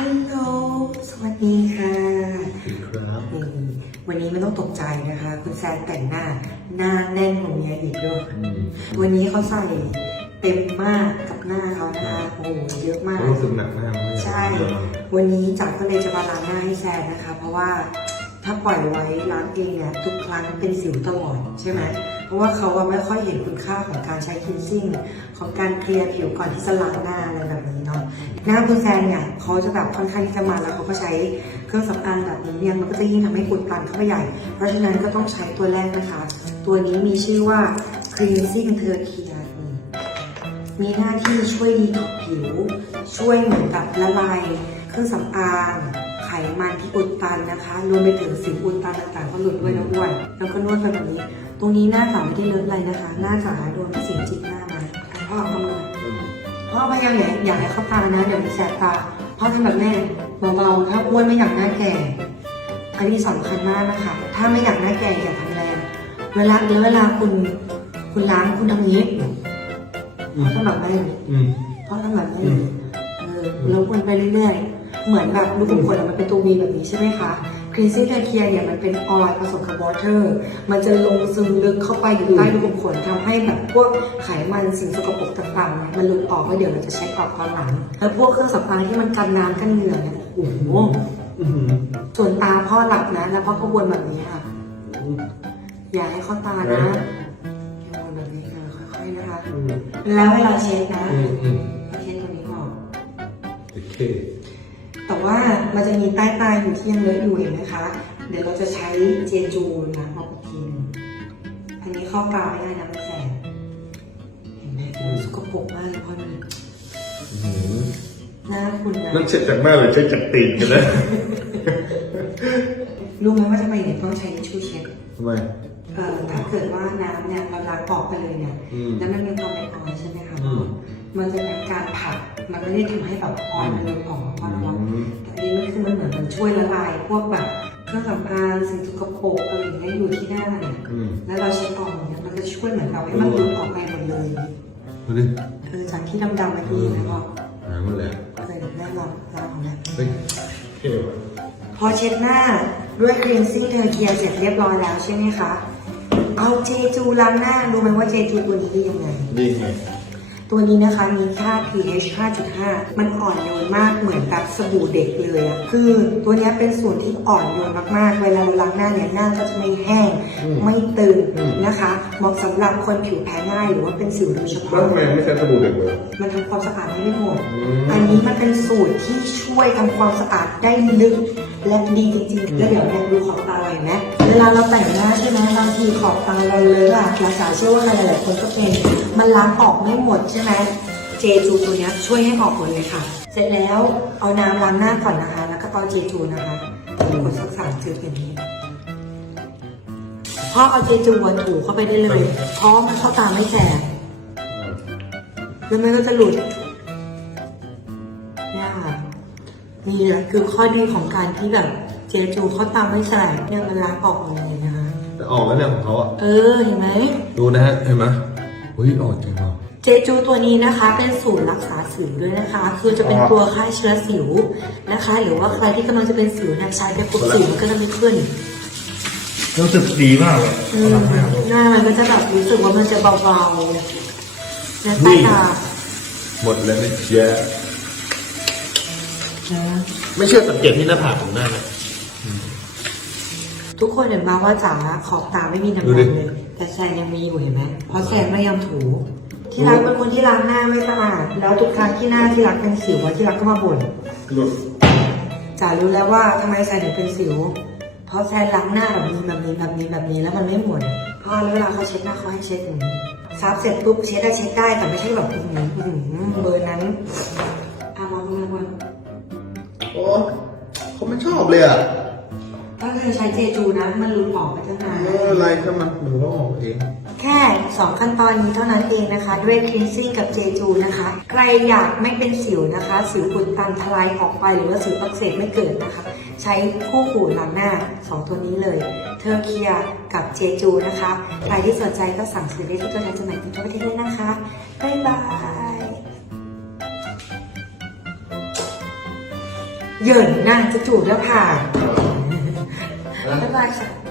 ฮัลโหล สวัสดีค่ะ ครับอืมวันนี้ไม่ต้องตกใจนะคะ คุณแซนแต่งหน้า หน้าแน่นกว่าเมียอีกด้วยวันนี้เขาใส่เต็มมากกับหน้าเขานะคะ โอ้โหเยอะมากรู้สึกหนักมากใช่ วันนี้จักรก็เลยจะมาล้างหน้าให้แซนนะคะ เพราะว่า ถ้าปล่อยไว้ล้างเองเนี่ยทุกครั้งเป็นสิวตลอดใช่ไหมเพราะว่าเขาอะไม่ค่อยเห็นคุณค่าของการใช้คินซิ่งของการเคลียร์ผิวก่อนที่จะล้างหน้าอะไรแบบนี้เนาะหน้าคุณแซนเนี่ยเขาจะแบบค่อนข้างที่จะมันแล้วเขาก็ใช้เครื่องสำอางแบบนี้เนี่ยมันก็จะยิ่งทำให้อุดตันเข้าไปใหญ่ เพราะฉะนั้นก็ต้องใช้ตัวแรกนะคะ ตัวนี้มีชื่อว่า cleansing turquoise มีหน้าที่ช่วยดีท็อกผิว ช่วยเหมือนกับละลายเครื่องสำอาง มันที่อุดตันนะคะรวมไปถึงสิวอุดตันต่างๆก็หลุดด้วยนะอ้วนแล้วก็นวดไปแบบนี้ ตรงนี้หน้าจ๋าไม่ได้เลอะอะไรนะคะ หน้าจ๋าโดนสิวจิกหน้ามาพ่อเอาเข้ามาพ่อพยายามอย่าอย่าให้เข้าตานะเดี๋ยวมันแสบตาพ่อทำแบบแม่เบาๆถ้าอ้วนไม่อยากหน้าแก่ อันนี้สำคัญมากนะคะ ถ้าไม่อยากหน้าแก่อย่าทำแรงเวลาแล้วเวลาคุณคุณล้างคุณทำอย่างนี้พ่อทำแบบแม่อย่างนี้อืมเพราะทำแบบนี้เออแล้ววนไปเรื่อยๆ เหมือนแบบลูกขุมขนอะมันเป็นตัววีแบบนี้ใช่ไหมคะครีซี่เทเคียเนี่ยมันเป็นออยล์ผสมกับวอเตอร์ มันจะลงซึมลึกเข้าไปอยู่ใต้ลูกขุมขนทำให้แบบพวกไขมันสิ่งสกปรกต่างๆเนี่ยมันหลุดออกแล้วเดี๋ยวเราจะใช้ออกตอนหลัง แล้วพวกเครื่องสำอางที่มันกันน้ำกันเหงื่อเนี่ยโอ้โหอืมส่วนตาพ่อหลับนะ แล้วพ่อก็วนแบบนี้ค่ะ อย่าให้เข้าตานะอย่าวนแบบนี้เออค่อยๆนะคะอืมแล้วเวลาเช็ดนะอืมอืมเช็ดตัวนี้ออกโอเค แต่ว่ามันจะมีใต้ตาอยู่ที่ยังเลอะอยู่เห็นไหมคะ เดี๋ยวเราจะใช้เจนจูล้างออกอีกทีหนึงอันนี้เข้ากาวไม่ได้นะมันแสบเห็นไหมมันสกปรกมากเลยพ่อนี่อืมหน้าคุณนะนั่นเช็ดจากหน้าหรือเช็ดจากตีนกันนะรู้ไหมว่าทำไมเนี่ยต้องใช้ทิชชู่เช็ดทำไมเอ่อถ้าเกิดว่าน้ำเนี่ยเราล้างออกไปเลยเนี่ยอืมแล้วมันมีความเป็นออยล์ใช่ไหมคะอื มมันจะเป็นการผัด มันไม่ได้ทำให้แบบออยล์มันลดออกเพราะว่าอืมแต่อันนี้มันคือมันเหมือนมันช่วยละลายพวกแบบเครื่องสำอางสิ่งสกปรกอะไรอย่างเงี้ยอยู่ที่หน้าเนี่ยอืมแล้วเราเช็ดออกเนี่ยมันจะช่วยเหมือนกับให้มันหลุดออกไปหมดเลยดูดิเออจากที่ดำๆเมื่อกี้นะพ่อหายหมดเลยเคยแน่นอนล้างของเนี่ยเฮ้ยเท่ว่ะพอเช็ดหน้าด้วยครีมซิ่งเทอร์เกียเสร็จเรียบร้อยแล้วใช่ไหมคะ เอาเจจูล้างหน้ารู้ไหมว่าเจจูตัวนี้ดียังไงดีไง ตัวนี้นะคะมีค่า pH 5.5 มันอ่อนโยนมากเหมือนกับสบู่เด็กเลยอะคือตัวเนี้ยเป็นส่วนที่อ่อนโยนมากๆ เวลาเราล้างหน้าเนี่ยหน้าก็จะไม่แห้ง ไม่ตึงนะคะเหมาะสำหรับคนผิวแพ้ง่ายหรือว่าเป็นสิวโดยเฉแล้วพาะทำไมไม่ใช้สบู่เด็กเลยมันทำความสะอาดได้ไม่หมดอืมอันนี้มันเป็นสูตรที่ช่วยทำความสะอาดได้ลึก และดีจริงๆแล้วเดี๋ยวเนี่ยดูขอบตาเราเห็นไหมเวลาเราแต่งหน้าใช่ไหมบางทีขอบตาเราเลอะอะเราสาวเชื่อว่าหลายๆคนก็เป็น มันล้างออกไม่หมดใช่ไหมเจจูตัวเนี้ยช่วยให้ออกหมดเลยค่ะ เสร็จแล้วเอาน้ำล้างหน้าก่อนนะคะ แล้วก็เอาเจจูนะคะกดสักสามจุดอย่างนี้พอเอาเจจูวนถูเข้าไปได้เลยเพราะมันเข้าตาไม่แสบแล้วมันก็จะหลุด นี่แหละคือข้อดีของการที่แบบเจจูเขาตามไม่ใส่เนี่ยมันล้างออกหมดเลยนะคะ แต่ออกแล้วเนี่ยของเขาอะ เออเห็นไหม ดูนะฮะ เห็นไหมอุ้ยออกจริงว่ะเจจูตัวนี้นะคะเป็นสูตรรักษาสิวด้วยนะคะ คือจะเป็นตัวฆ่าเชื้อสิวนะคะ หรือว่าใครที่กำลังจะเป็นสิวเนี่ยใช้ไปปุ๊บสิวมันก็จะไม่ขึ้นรู้สึกดีมากเลยอืมหน้ามันก็จะแบบรู้สึกว่ามันจะเบาๆและใต้ตา หมดแล้วนะเจ๊ะ นะไม่เชื่อสังเกตที่หน้าผากผมได้นะ ทุกคนเห็นมาว่าจ๋าขอบตาไม่มีน้ำดูมันดิเลย แต่แซนยังมีอยู่เห็นไหมเพราะแซนไม่ยอมถู ที่รักเป็นคนที่ล้างหน้าไม่สะอาดแล้วทุกครั้งที่หน้าที่รักเป็นสิวอะที่รักก็มาบ่นหลุดจ๋ารู้แล้วว่าทำไมแซนถึงเป็นสิว เพราะแซนล้างหน้าแบบนี้แบบนี้แบบนี้แบบนี้แล้วมันไม่หมดเพราะแล้วเวลาเขาเช็ดหน้าเขาให้เช็ดอย่างนี้ซับเสร็จปุ๊บเช็ดได้เช็ดได้แต่ไม่ใช่แบบอื้อหืออื้อหือเบอร์นั้น อ้เขาไม่ชอบเลยอะถ้าเคยใช้เจจูนะ มันหลุดออกไปตั้งนานเอออะไรถ้ามันหนูก็ออกเอง แค่ 2 ขั้นตอนนี้เท่านั้นเองนะคะ ด้วยคลีนซิ่งกับเจจูนะคะ ใครอยากไม่เป็นสิวนะคะ สิวอุดตันทลายออกไปหรือว่าสิวอักเสบไม่เกิดนะคะ ใช้คู่หูล้างหน้า 2 ตัวนี้เลย เทอร์เคียกับเจจูนะคะ ใครที่สนใจก็สั่งซื้อได้ที่ตัวแทนจำหน่ายทั่วประเทศเลยนะคะ บ๊ายบาย เหยินนะจะจูบแล้วผ่านบ๊ายบายค่ะ